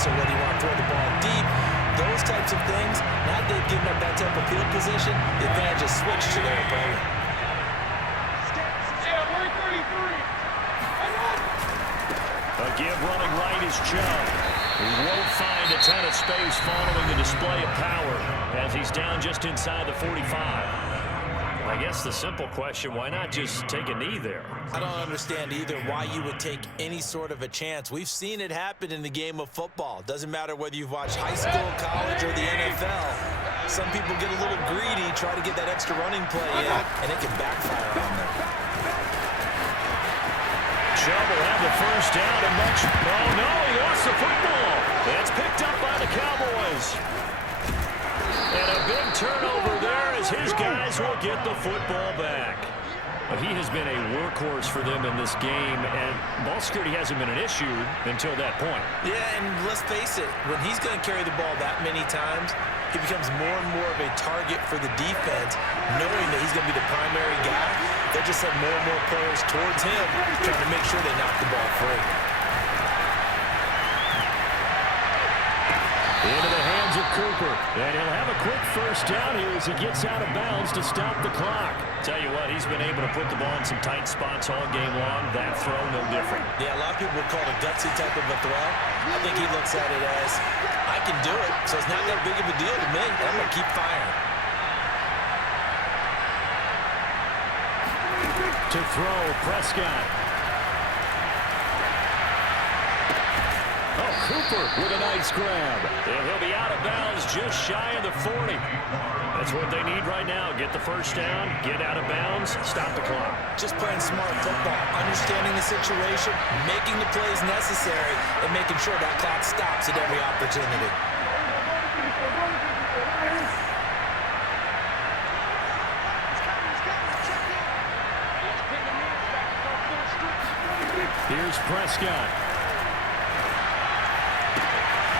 stance or whether you want to throw the ball deep, those types of things, now that they've given up that type of field position, the advantage has switched to their opponent. A give running right is Chubb. He won't find a ton of space following the display of power as he's down just inside the 45. I guess the simple question, why not just take a knee there? I don't understand either why you would take any sort of a chance. We've seen it happen in the game of football. Doesn't matter whether you've watched high school, college, or the NFL. Some people get a little greedy, try to get that extra running play in, and it can backfire on them. Chubb will have the first down and much. Oh, no, he lost the football. That's picked up by the Cowboys. And a big turnover there as his guys will get the football back. He has been a workhorse for them in this game, and ball security hasn't been an issue until that point. Yeah, and let's face it, when he's going to carry the ball that many times, he becomes more and more of a target for the defense, knowing that he's going to be the primary guy. They'll just send more and more players towards him, trying to make sure they knock the ball free. Into the hands of Cooper, and he'll have a quick first down here as he gets out of bounds to stop the clock. Tell you what, he's been able to put the ball in some tight spots all game long. That throw, no different. Yeah, a lot of people would call it a gutsy type of a throw. I think he looks at it as, I can do it, so it's not that big of a deal to me. I'm going to keep firing. To throw, Prescott. Oh, Cooper with a nice grab. And he'll be out of bounds just shy of the 40. That's what they need right now. Get the first down, get out of bounds, stop the clock. Just playing smart football, understanding the situation, making the plays necessary, and making sure that clock stops at every opportunity. Here's Prescott.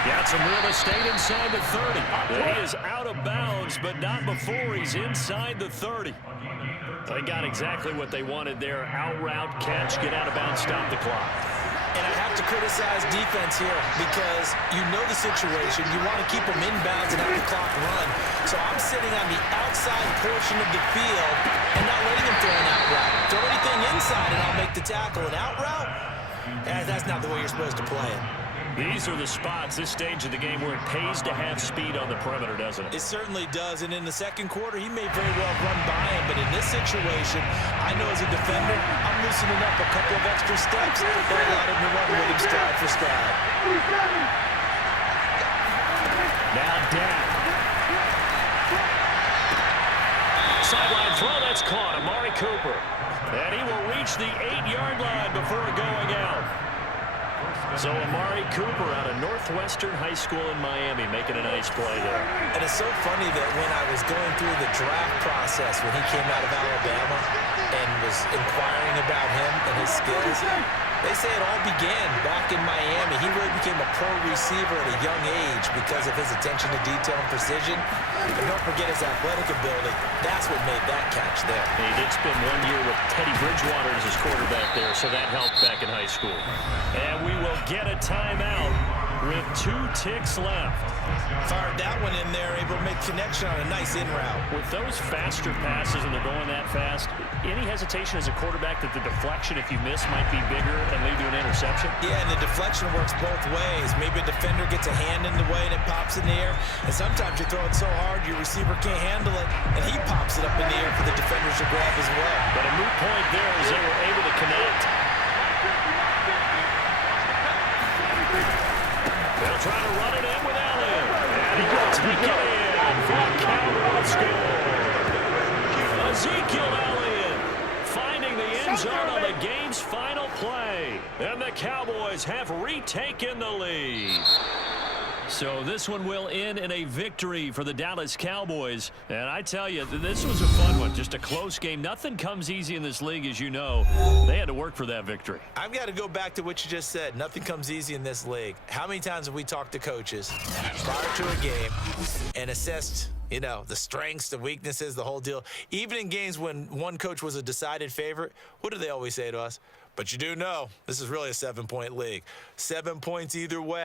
Got some real estate inside the 30. He is out of bounds, but not before he's inside the 30. They got exactly what they wanted there. Out route, catch, get out of bounds, stop the clock. And I have to criticize defense here because you know the situation. You want to keep them inbounds and have the clock run. So I'm sitting on the outside portion of the field and not letting them throw an out route. Throw anything inside and I'll make the tackle. An out route? That's not the way you're supposed to play it. These are the spots, this stage of the game, where it pays to have speed on the perimeter, doesn't it? It certainly does, and in the second quarter, he may very well run by him, but in this situation, I know as a defender, I'm loosening up a couple of extra steps that allowed him to run with him stride for stride. Now Dak. Sideline throw, that's caught. Amari Cooper. And he will reach the 8-yard line before going out. So Amari Cooper out of Northwestern High School in Miami making a nice play there. And it's so funny that when I was going through the draft process when he came out of Alabama and was inquiring about him and his skills, they say it all began back in Miami. He really became a pro receiver at a young age because of his attention to detail and precision. And don't forget his athletic ability. That's what made that catch there. He did spend 1 year with Teddy Bridgewater as his quarterback there, so that helped back in high school. And we will get a timeout with 2 ticks left. Fired that one in there, able to make connection on a nice in route. With those faster passes and they're going that fast, any hesitation as a quarterback that the deflection, if you miss, might be bigger and lead to an interception? Yeah, and the deflection works both ways. Maybe a defender gets a hand in the way and it pops in the air, and sometimes you throw it so hard your receiver can't handle it, and he pops it up in the air for the defenders to grab as well. But a moot point there as they were able to connect. They'll try to run it in with Allen. And he gets it in for a Cowboys score. Ezekiel Elliott finding the end zone on the game's final play. And the Cowboys have retaken the lead. So this one will end in a victory for the Dallas Cowboys. And I tell you, this was a fun one. Just a close game. Nothing comes easy in this league, as you know. They had to work for that victory. I've got to go back to what you just said. Nothing comes easy in this league. How many times have we talked to coaches prior to a game and assessed, you know, the strengths, the weaknesses, the whole deal? Even in games when one coach was a decided favorite, what do they always say to us? But you do know this is really a 7-point league. 7 points either way.